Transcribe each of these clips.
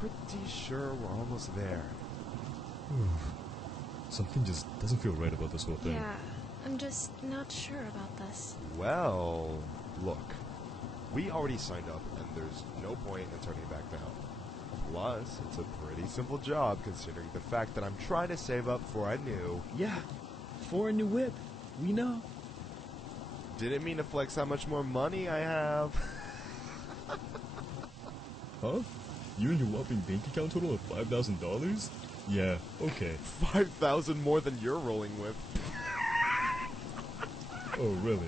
pretty sure we're almost there. Something just doesn't feel right about this whole thing. Yeah, I'm just not sure about this. Well, look. We already signed up, and there's no point in turning back now. Plus, it's a pretty simple job considering the fact that I'm trying to save up for a new... Yeah, for a new whip. We know. Didn't mean to flex how much more money I have. Huh? You and your whopping bank account total of $5,000? Yeah, okay. 5,000 more than you're rolling with. Oh, really?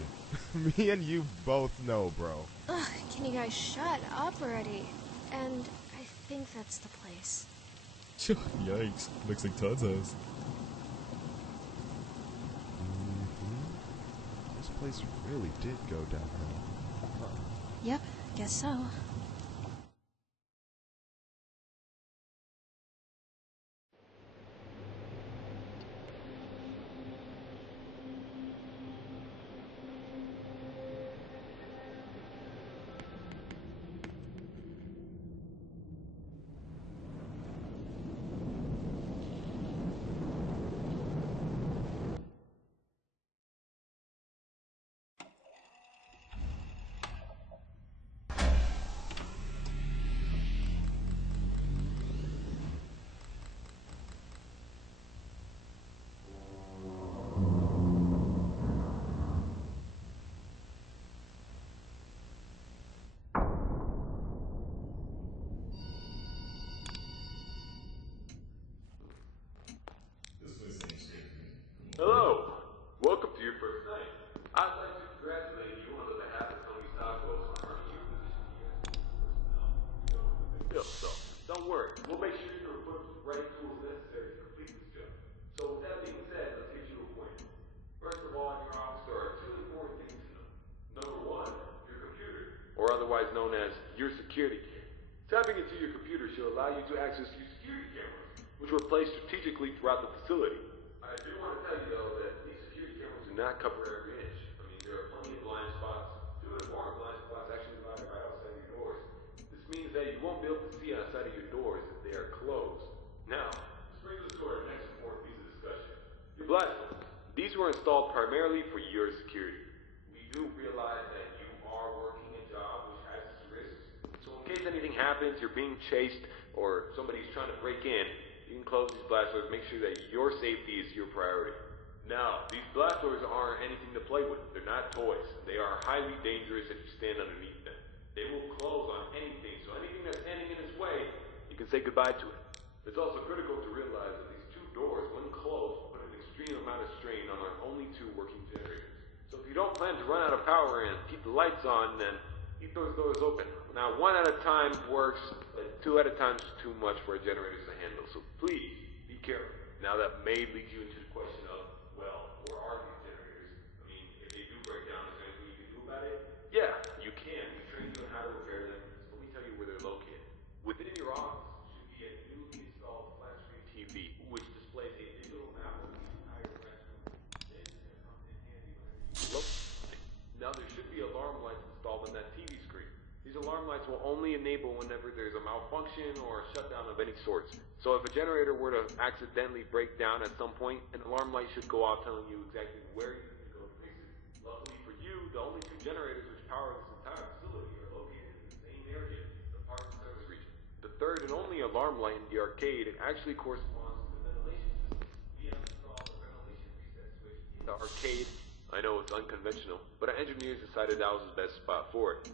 Me and you both know, bro. Ugh, can you guys shut up already? And I think that's the place. Yikes. Looks like Todd's house. This place really did go downhill. Huh. Yep, guess so. Hello. Welcome to your first night. I'd like to congratulate you on the behalf of Tony Stockholm on earning your position here. So, don't worry. We'll make sure you're equipped with the right tools necessary to complete this job. So with that being said, let's get you to a point. First of all, in your office there are two important things to know. Number one, your computer, or otherwise known as your security key. Tapping into your computer should allow you to access your security cameras, which were placed strategically throughout the facility. I do want to tell you, though, that these security cameras do not cover every inch. I mean, there are plenty of blind spots. 2 important blind spots actually divided right outside your doors. This means that you won't be able to see outside of your doors if they are closed. Now, this brings us to our next important piece of discussion. Your blast doors. These were installed primarily for your security. We do realize that you are working a job which has its risks. So in case anything happens, you're being chased, or somebody's trying to break in, you can close these blast doors, make sure that your safety is your priority. Now, these blast doors aren't anything to play with. They're not toys. They are highly dangerous if you stand underneath them. They will close on anything, so anything that's standing in its way, you can say goodbye to it. It's also critical to realize that these 2 doors, when closed, put an extreme amount of strain on our only 2 working generators. So if you don't plan to run out of power and keep the lights on, then keep those doors open. Now, 1 at a time works, but 2 at a time is too much for a generator to handle. So please, be careful. Now that may lead you into the question of, well, where are these generators? I mean, if they do break down, is there anything you can do about it? Yeah, you can. We train you on how to repair them. So let me tell you where they're located. Within your office should be a newly installed flat screen TV, which displays a digital map of the entire restroom. This comes in handy whenever you look. Now there should be alarm lights installed on that TV screen. These alarm lights will only enable whenever there's a malfunction or a shutdown of any sorts. So if a generator were to accidentally break down at some point, an alarm light should go off telling you exactly where you need to go to fix it. Luckily for you, the only 2 generators which power this entire facility are located in the same area, the parts and service region. The third and only alarm light in the arcade actually corresponds to the ventilation system. We have installed a ventilation reset switch in the arcade. I know it's unconventional, but our engineers decided that was the best spot for it.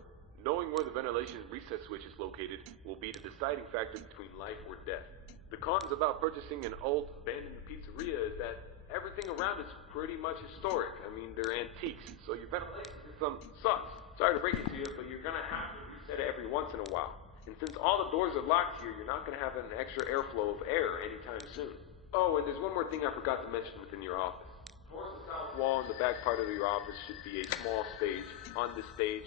Knowing where the ventilation reset switch is located will be the deciding factor between life or death. The cons about purchasing an old abandoned pizzeria is that everything around it's pretty much historic. I mean, they're antiques, so your ventilation system sucks. Sorry to break it to you, but you're gonna have to reset it every once in a while. And since all the doors are locked here, you're not gonna have an extra airflow of air anytime soon. Oh, and there's one more thing I forgot to mention within your office. Towards the south wall in the back part of your office should be a small stage. On this stage,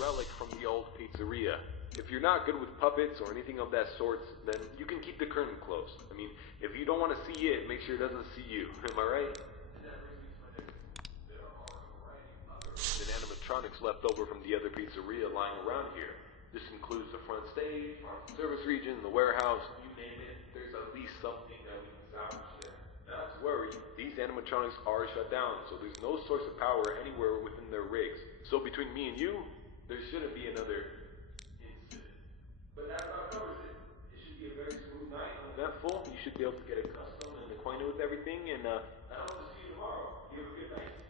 relic from the old pizzeria. If you're not good with puppets or anything of that sort, then you can keep the curtain closed. I mean, if you don't want to see it, make sure it doesn't see you. Am I right? And that brings me to my next point. There are a variety of other animatronics left over from the other pizzeria lying around here. This includes the front stage, on the service region, the warehouse, you name it, there's at least something that we can salvage there. Not to worry, these animatronics are shut down, so there's no source of power anywhere within their rigs. So between me and you, there shouldn't be another incident. But that about covers it. It should be a very smooth night, uneventful. You should be able to get accustomed and acquainted with everything, and I hope to see you tomorrow. You have a good night.